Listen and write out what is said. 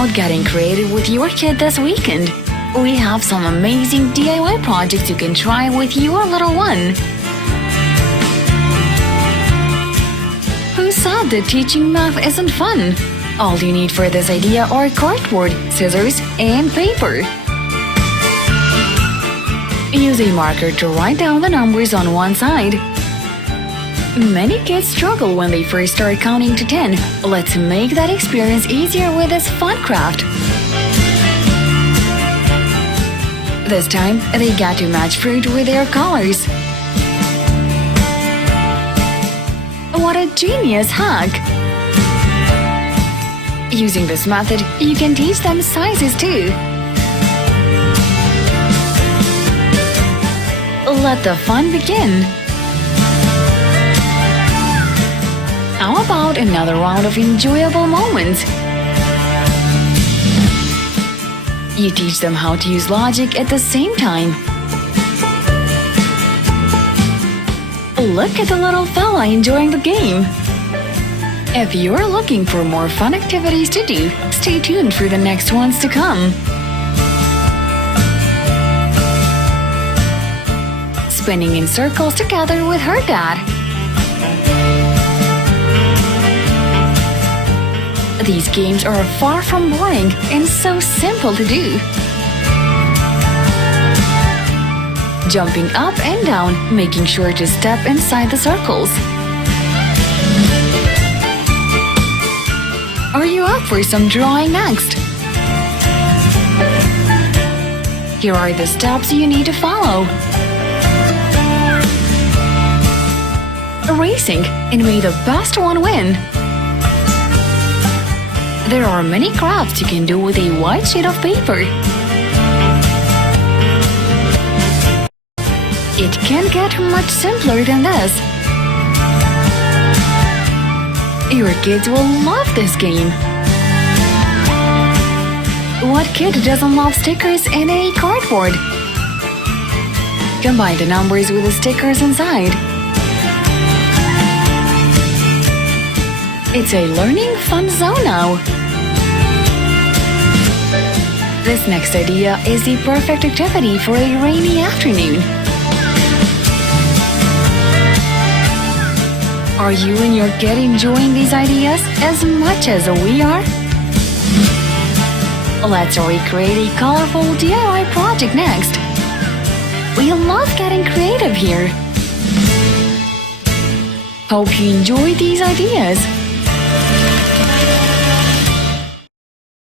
about getting creative with your kid this weekend? We have some amazing DIY projects you can try with your little one. Who said that teaching math isn't fun? All you need for this idea are cardboard, scissors, and paper. Use a marker to write down the numbers on one side. Many kids struggle when they first start counting to 10. Let's make that experience easier with this fun craft. This time, they get to match fruit with their colors. What a genius hack! Using this method, you can teach them sizes too. Let the fun begin. How about another round of enjoyable moments? You teach them how to use logic at the same time. Look at the little fella enjoying the game. If you're looking for more fun activities to do, stay tuned for the next ones to come. Spinning in circles together with her dad. These games are far from boring and so simple to do. Jumping up and down, making sure to step inside the circles. Are you up for some drawing next? Here are the steps you need to follow. Racing, and may the best one win. There are many crafts you can do with a white sheet of paper. It can't get much simpler than this. Your kids will love this game. What kid doesn't love stickers and a cardboard? Combine the numbers with the stickers inside. It's a learning fun zone now. This next idea is the perfect activity for a rainy afternoon. Are you and your kid enjoying these ideas as much as we are? Let's recreate a colorful DIY project next. We love getting creative here. Hope you enjoy these ideas.